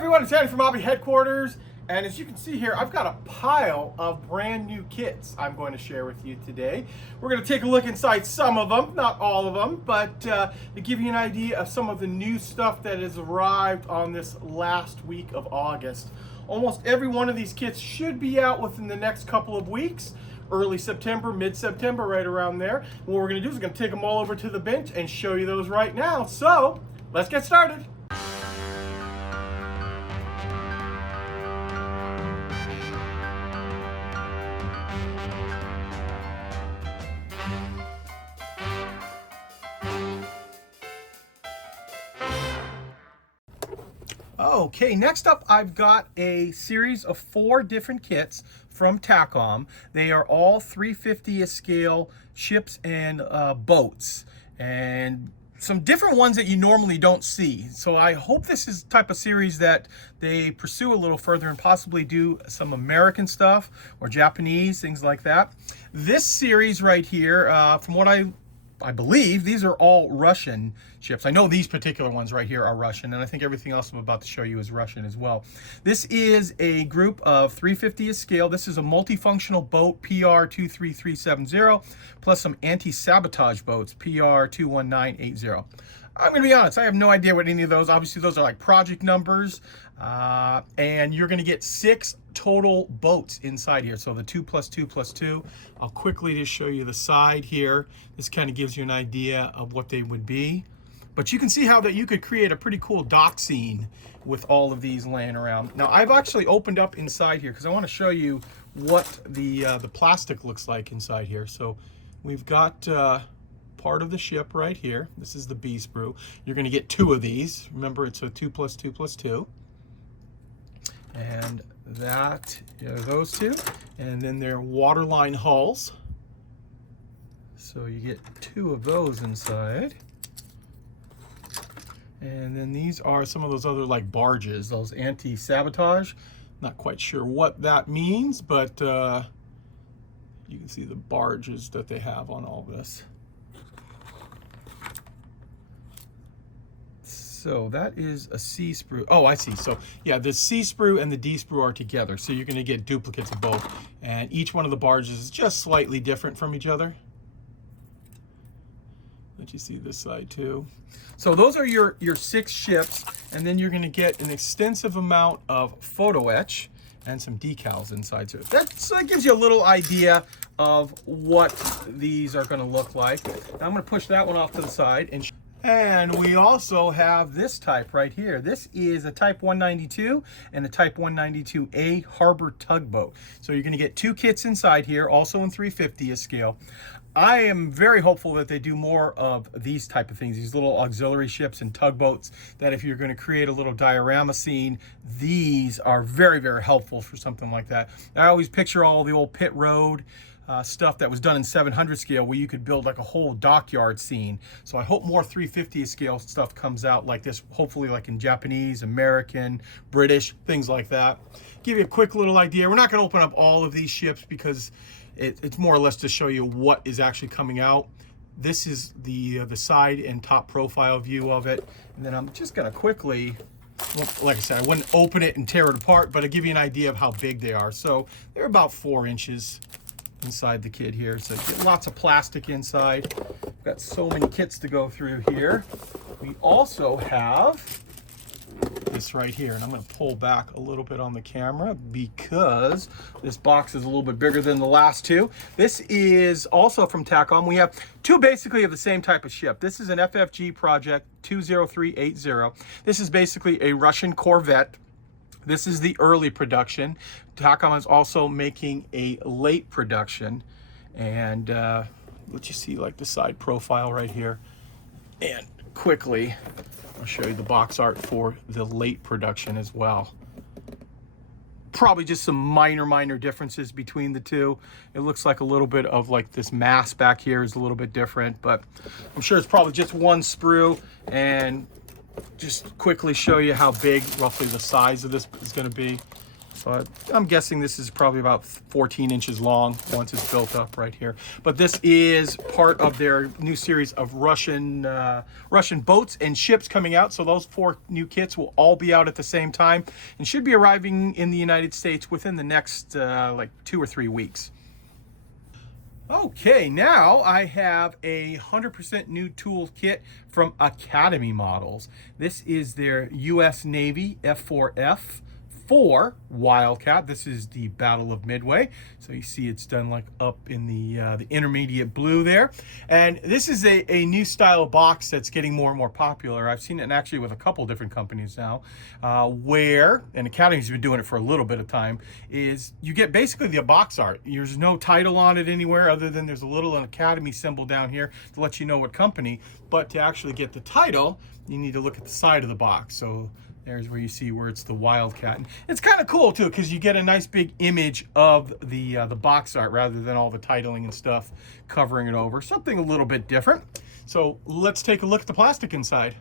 everyone, it's Andy from Hobby Headquarters, and as you can see here, I've got a pile of brand new kits I'm going to share with you today. We're going to take a look inside some of them, not all of them, but to give you an idea of some of the new stuff that has arrived on this last week of August. Almost every one of these kits should be out within the next couple of weeks. Early September, mid-September, right around there. And what we're going to do is we're going to take them all over to the bench and show you those right now. So, let's get started. Okay, next up I've got a series of 4 different kits from Tacom. They are all 350th scale ships and boats, and some different ones that you normally don't see. So I hope this is the type of series that they pursue a little further and possibly do some American stuff or Japanese, things like that. This series right here, from what I believe these are all Russian ships. I know these particular ones right here are Russian, and I think everything else I'm about to show you is Russian as well. This is a group of 350th scale. This is a multifunctional boat, PR 23370, plus some anti-sabotage boats, PR 21980. I'm going to be honest, I have no idea what any of those, obviously those are like project numbers, and you're going to get 6 total boats inside here. So the 2 plus 2 plus 2. I'll quickly just show you the side here. This kind of gives you an idea of what they would be. But you can see how that you could create a pretty cool dock scene with all of these laying around. Now I've actually opened up inside here because I want to show you what the plastic looks like inside here. So we've got part of the ship right here. This is the B sprue. You're going to get 2 of these. Remember, it's a 2 plus 2 plus 2. And that, those 2. And then they're waterline hulls. So you get 2 of those inside. And then these are some of those other like barges, those anti-sabotage. Not quite sure what that means, but you can see the barges that they have on all this. So that is a C sprue. Oh, I see. So yeah, the C sprue and the D sprue are together. So you're going to get duplicates of both. And each one of the barges is just slightly different from each other. Let you see this side too. So those are your 6 ships. And then you're going to get an extensive amount of photo etch and some decals inside. So that gives you a little idea of what these are going to look like. Now I'm going to push that one off to the side and we also have this type right here. This is a Type 192 and a Type 192A harbor tugboat. So you're going to get 2 kits inside here, also in 350th scale. I am very hopeful that they do more of these type of things, these little auxiliary ships and tugboats, that if you're going to create a little diorama scene, these are very, very helpful for something like that. I always picture all the old pit road stuff that was done in 700 scale where you could build like a whole dockyard scene. So I hope more 350 scale stuff comes out like this, hopefully like in Japanese, American, British, things like that. Give you a quick little idea. We're not going to open up all of these ships because it's more or less to show you what is actually coming out. This is the side and top profile view of it. And then I'm just going to quickly, well, like I said, I wouldn't open it and tear it apart, but I'll give you an idea of how big they are. So they're about 4 inches inside the kit here. So you get lots of plastic inside. We've got so many kits to go through here. We also have this right here, and I'm going to pull back a little bit on the camera because this box is a little bit bigger than the last 2. This is also from Tacom. We have 2 basically of the same type of ship. This is an FFG project 20380. This is basically a Russian corvette. This is the early production. Tacom is also making a late production. And let you see like the side profile right here. And quickly, I'll show you the box art for the late production as well. Probably just some minor differences between the 2. It looks like a little bit of like this mass back here is a little bit different, but I'm sure it's probably just 1 sprue. And just quickly show you how big roughly the size of this is going to be. So I'm guessing this is probably about 14 inches long once it's built up right here. But this is part of their new series of Russian boats and ships coming out. So those 4 new kits will all be out at the same time and should be arriving in the United States within the next like 2 or 3 weeks. Okay, now I have a 100% new tool kit from Academy Models. This is their U.S. Navy F4F Wildcat. This is the Battle of Midway. So you see it's done like up in the intermediate blue there. And this is a new style of box that's getting more and more popular. I've seen it actually with a couple different companies now, where, and Academy's been doing it for a little bit of time, is you get basically the box art. There's no title on it anywhere other than there's a little Academy symbol down here to let you know what company. But to actually get the title, you need to look at the side of the box. So there's where you see where it's the Wildcat. And it's kind of cool too, because you get a nice big image of the box art rather than all the titling and stuff covering it over. Something a little bit different. So let's take a look at the plastic inside.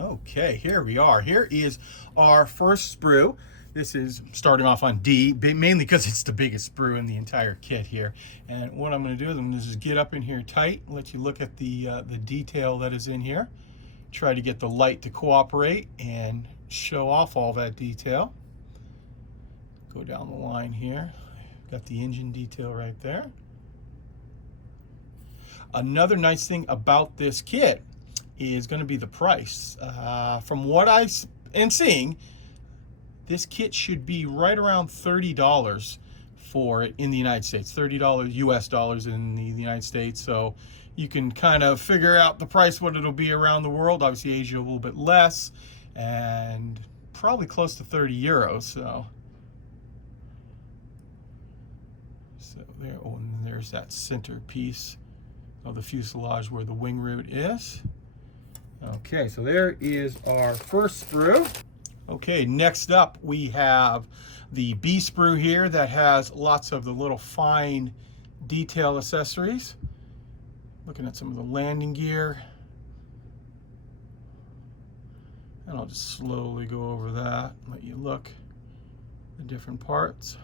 Okay, here we are. Here is our first sprue. This is starting off on D, mainly because it's the biggest sprue in the entire kit here. And what I'm going to do is I'm going to just get up in here tight, let you look at the detail that is in here. Try to get the light to cooperate and show off all that detail. Go down the line here. Got the engine detail right there. Another nice thing about this kit is going to be the price. From what I am seeing, this kit should be right around $30 for it in the United States. $30 US dollars in the United States. So you can kind of figure out the price, what it'll be around the world. Obviously Asia a little bit less, and probably close to 30 euros. So there, oh, and there's that center piece of the fuselage where the wing root is. Okay, so there is our first sprue. Okay, next up we have the B sprue here that has lots of the little fine detail accessories. Looking at some of the landing gear. And I'll just slowly go over that, let you look at the different parts.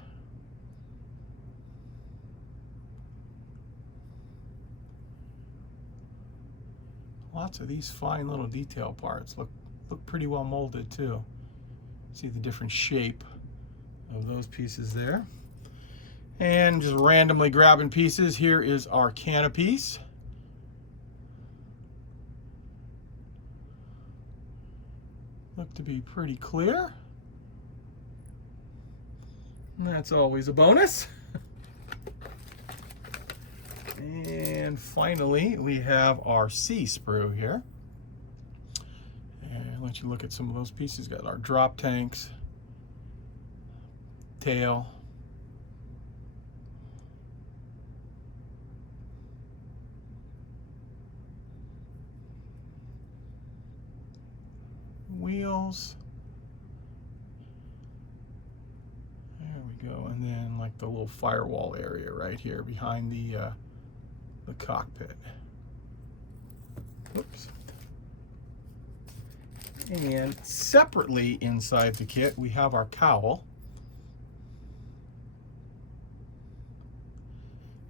Lots of these fine little detail parts look pretty well molded too. See the different shape of those pieces there. And just randomly grabbing pieces, here is our canopiece. Look to be pretty clear. And that's always a bonus. And finally, we have our C sprue here. And let you look at some of those pieces. Got our drop tanks, tail, wheels. There we go. And then like the little firewall area right here behind the cockpit. Oops. And separately inside the kit, we have our cowl.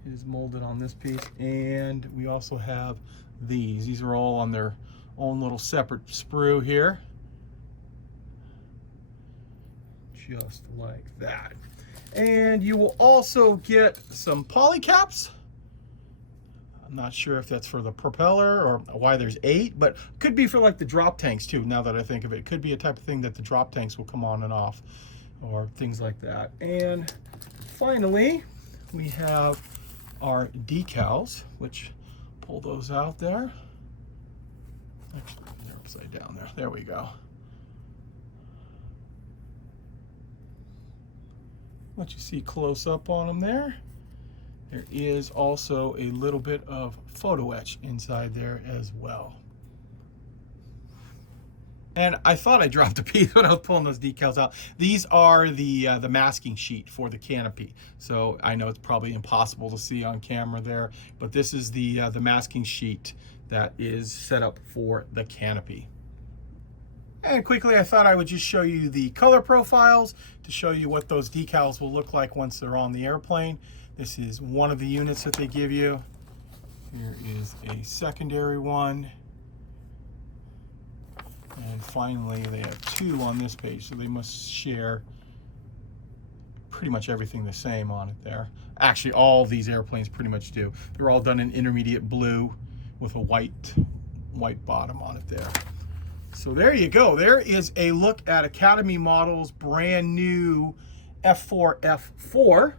It is molded on this piece, and we also have these. These are all on their own little separate sprue here. Just like that. And you will also get some poly caps. I'm not sure if that's for the propeller or why there's 8, but could be for like the drop tanks too, now that I think of it. It could be a type of thing that the drop tanks will come on and off or things like that. And finally, we have our decals, which pull those out there. Actually, they're upside down there. There we go. Let you see close up on them there. There is also a little bit of photo etch inside there as well. And I thought I dropped a piece when I was pulling those decals out. These are the masking sheet for the canopy. So I know it's probably impossible to see on camera there, but this is the masking sheet that is set up for the canopy. And quickly, I thought I would just show you the color profiles to show you what those decals will look like once they're on the airplane. This is one of the units that they give you. Here is a secondary one. And finally, they have two on this page, so they must share pretty much everything the same on it there. Actually, all these airplanes pretty much do. They're all done in intermediate blue with a white bottom on it there. So there you go. There is a look at Academy Models brand new F4F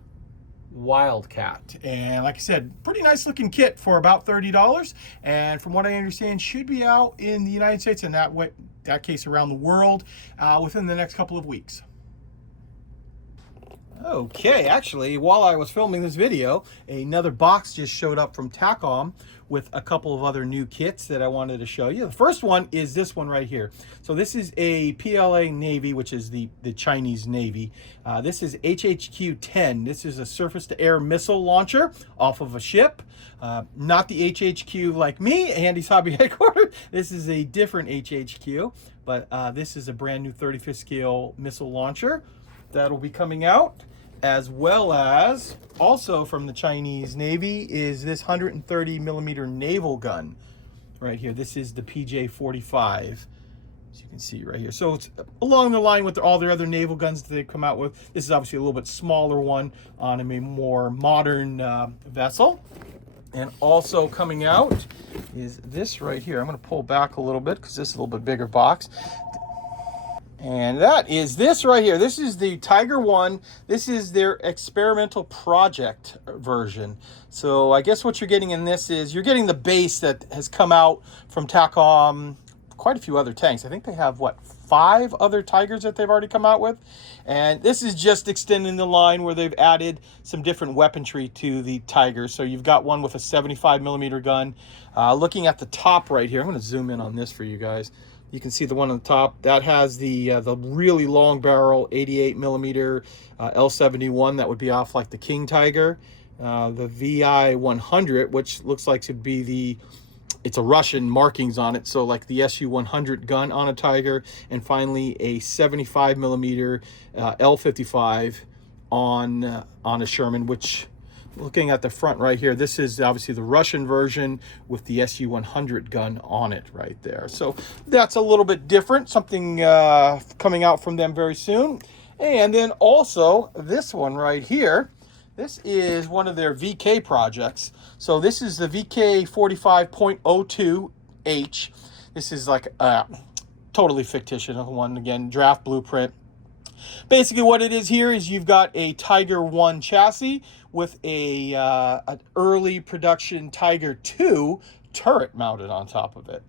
Wildcat. And like I said, pretty nice looking kit for about $30. And from what I understand, should be out in the United States and that case around the world within the next couple of weeks. Okay, actually, while I was filming this video, another box just showed up from Tacom with a couple of other new kits that I wanted to show you. The first one is this one right here. So this is a PLA Navy, which is the Chinese Navy. This is HHQ-10. This is a surface-to-air missile launcher off of a ship. Not the HHQ like me, Andy's Hobby Headquarters. This is a different HHQ, but this is a brand new 35th scale missile launcher that'll be coming out, as well as also from the Chinese Navy is this 130 millimeter naval gun right here. This is the PJ-45, as you can see right here. So it's along the line with all their other naval guns that they've come out with. This is obviously a little bit smaller one on a more modern vessel. And also coming out is this right here. I'm going to pull back a little bit because this is a little bit bigger box. And that is this right here. This is the Tiger 1. This is their experimental project version. So I guess what you're getting in this is you're getting the base that has come out from Tacom, quite a few other tanks. I think they have, what, 5 other Tigers that they've already come out with. And this is just extending the line where they've added some different weaponry to the Tiger. So you've got one with a 75 millimeter gun. Looking at the top right here, I'm going to zoom in on this for you guys. You can see the one on the top that has the really long barrel 88 millimeter L71 that would be off like the King Tiger, the VI 100, which looks like to be it's a Russian markings on it, so like the SU 100 gun on a Tiger, and finally a 75 millimeter L55 on a Sherman, which, looking at the front right here, this is obviously the Russian version with the SU-100 gun on it right there. So that's a little bit different, something coming out from them very soon. And then also this one right here, this is one of their VK projects. So this is the VK 45.02H. This is like a totally fictitious one, again, draft blueprint. Basically what it is here is you've got a Tiger 1 chassis with an early production Tiger 2 turret mounted on top of it.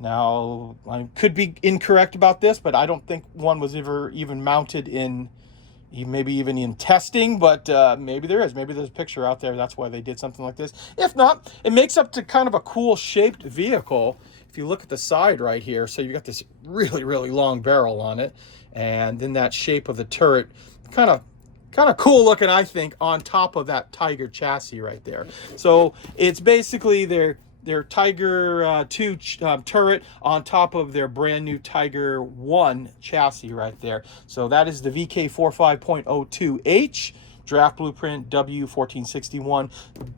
Now, I could be incorrect about this, but I don't think one was ever even mounted in, maybe even in testing, but maybe there is. Maybe there's a picture out there. That's why they did something like this. If not, it makes up to kind of a cool shaped vehicle. If you look at the side right here, so you've got this really, really long barrel on it, and then that shape of the turret, kind of cool looking, I think, on top of that Tiger chassis right there. So it's basically their Tiger 2 turret on top of their brand new Tiger 1 chassis right there. So that is the VK 45.02H. Draft blueprint W1461.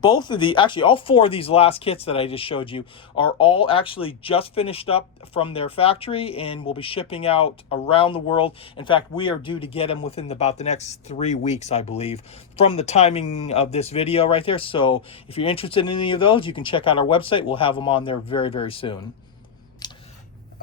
Both of the, actually all 4 of these last kits that I just showed you are all actually just finished up from their factory and will be shipping out around the world. In fact, we are due to get them within about the next 3 weeks, I believe, from the timing of this video right there. So if you're interested in any of those, you can check out our website. We'll have them on there very, very soon.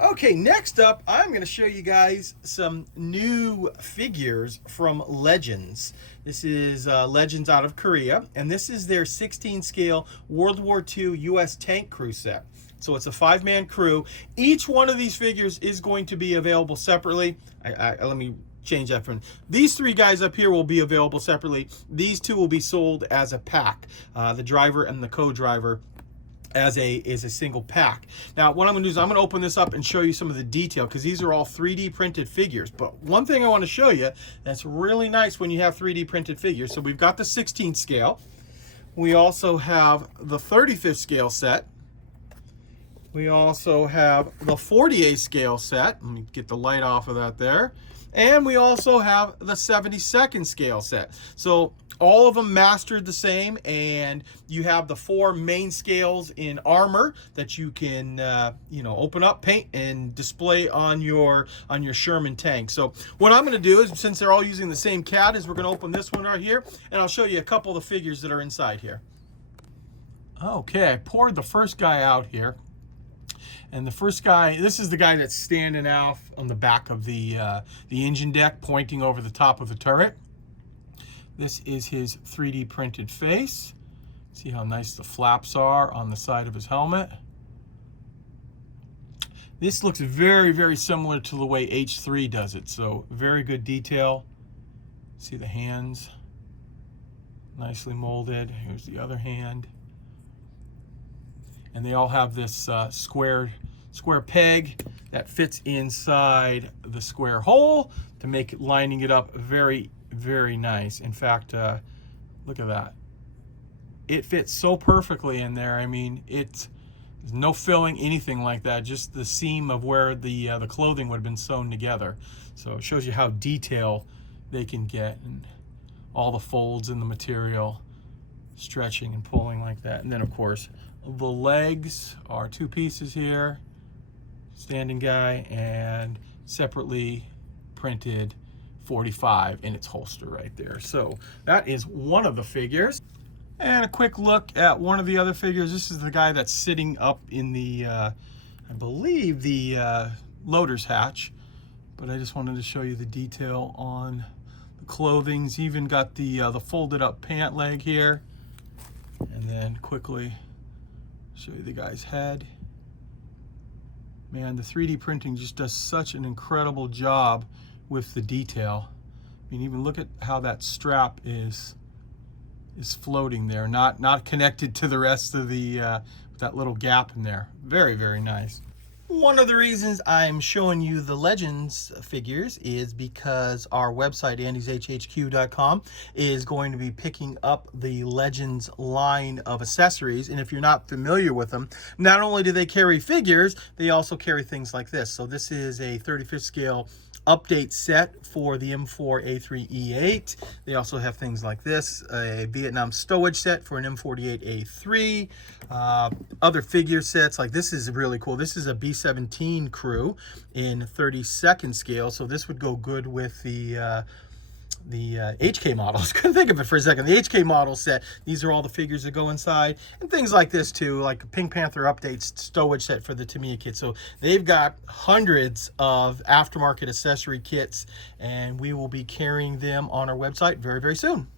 Okay, next up, I'm going to show you guys some new figures from Legends. This is Legends out of Korea, and this is their 16 scale World War II U.S. tank crew set. So it's a 5-man crew. Each one of these figures is going to be available separately. Let me change that from these 3 guys up here will be available separately. These 2 will be sold as a pack. The driver and the co-driver as a single pack. Now what I'm going to do is I'm going to open this up and show you some of the detail, because these are all 3D printed figures. But one thing I want to show you that's really nice when you have 3D printed figures. So we've got the 16th scale. We also have the 35th scale set. We also have the 48 scale set. Let me get the light off of that there. And we also have the 72nd scale set. So all of them mastered the same, and you have the 4 main scales in armor that you can open up, paint, and display on your Sherman tank. So what I'm going to do is, since they're all using the same cat, is we're going to open this one right here, and I'll show you a couple of the figures that are inside here. Okay, I poured the first guy out here. And the first guy, this is the guy that's standing out on the back of the engine deck, pointing over the top of the turret. This is his 3D printed face. See how nice the flaps are on the side of his helmet. This looks very, very similar to the way H3 does it. So very good detail. See the hands, nicely molded. Here's the other hand. And they all have this square peg that fits inside the square hole to make lining it up very, very nice. In fact, look at that. It fits so perfectly in there. I mean, there's no filling, anything like that. Just the seam of where the clothing would have been sewn together. So it shows you how detailed they can get, and all the folds in the material, stretching and pulling like that. And then, of course, the legs are 2 pieces here, standing guy, and separately printed 45 in its holster right there. So that is one of the figures. And a quick look at one of the other figures. This is the guy that's sitting up in the, I believe, the loader's hatch. But I just wanted to show you the detail on the clothing. He's even got the folded up pant leg here. And then quickly show you the guy's head. Man, the 3D printing just does such an incredible job with the detail. I mean, even look at how that strap is floating there, not connected to the rest of the that little gap in there. Very, very nice. One of the reasons I'm showing you the Legends figures is because our website, andyshhq.com, is going to be picking up the Legends line of accessories. And if you're not familiar with them, not only do they carry figures, they also carry things like this. So this is a 35th scale update set for the M4A3E8. They also have things like this, a Vietnam stowage set for an M48A3, other figure sets. Like this is really cool. This is a B-17 crew in 32nd scale, so this would go good with the HK models. Couldn't think of it for a second. The HK model set. These are all the figures that go inside, and things like this too, like a Pink Panther updates stowage set for the Tamiya kit. So they've got hundreds of aftermarket accessory kits, and we will be carrying them on our website very, very soon.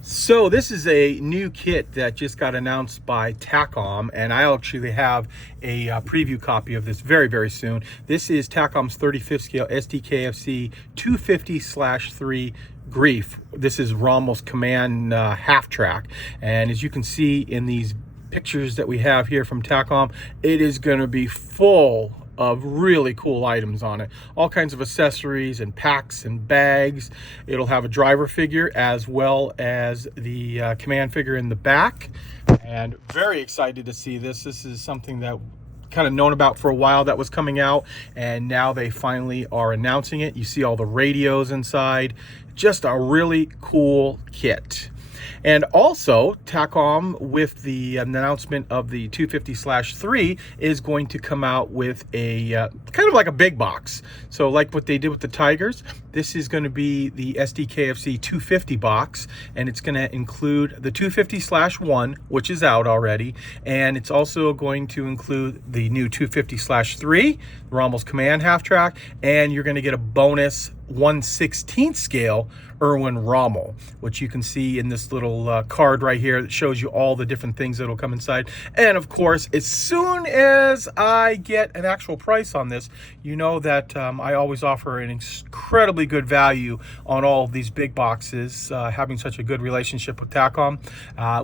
So this is a new kit that just got announced by Tacom, and I actually have a preview copy of this very, very soon. This is Tacom's 35th scale SDKFC 250/3 Grief. This is Rommel's Command half track, and as you can see in these pictures that we have here from Tacom, it is going to be full of really cool items on it. All kinds of accessories and packs and bags. It'll have a driver figure as well as the command figure in the back, and very excited to see this. This is something that kind of known about for a while that was coming out, and now they finally are announcing it. You see all the radios inside. Just a really cool kit. And also, Tacom, with the announcement of the 250/3, is going to come out with a kind of like a big box. So like what they did with the Tigers, this is going to be the SDKFC 250 box, and it's going to include the 250/1, which is out already, and it's also going to include the new 250/3, Rommel's Command half track, and you're going to get a bonus 1/16 scale Erwin Rommel, which you can see in this little card right here that shows you all the different things that'll come inside. And of course, as soon as I get an actual price on this, you know that I always offer an incredibly good value on all of these big boxes, having such a good relationship with Tacom.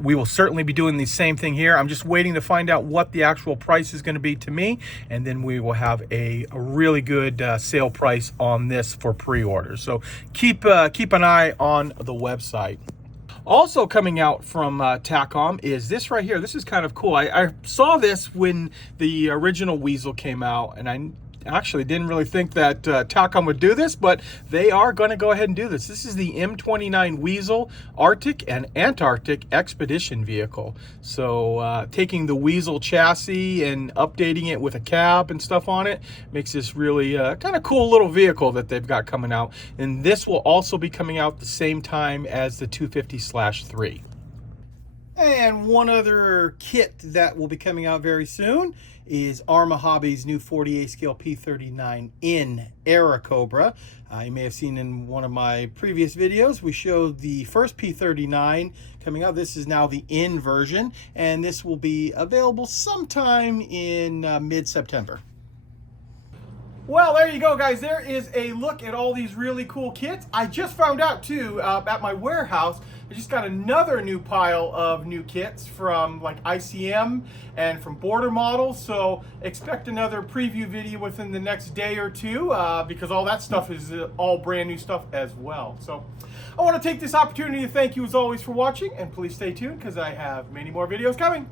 We will certainly be doing the same thing here. I'm just waiting to find out what the actual price is going to be to me, and then we will have a really good sale price on this for pre-order. So keep an eye on the website. Also coming out from Tacom is this right here. This is kind of cool. I saw this when the original Weasel came out, and I actually didn't really think that Tacom would do this, but they are going to go ahead and do this. This is the M29 Weasel Arctic and Antarctic Expedition Vehicle. So taking the Weasel chassis and updating it with a cab and stuff on it makes this really kind of cool little vehicle that they've got coming out. And this will also be coming out the same time as the 250/3. And one other kit that will be coming out very soon is Arma Hobby's new 48 scale P39 in Airacobra. You may have seen in one of my previous videos, we showed the first P39 coming out. This is now the in version, and this will be available sometime in mid-September. Well, there you go, guys. There is a look at all these really cool kits. I just found out, too, at my warehouse, I just got another new pile of new kits from like ICM and from Border Models. So expect another preview video within the next day or two because all that stuff is all brand new stuff as well. So I want to take this opportunity to thank you as always for watching, and please stay tuned because I have many more videos coming.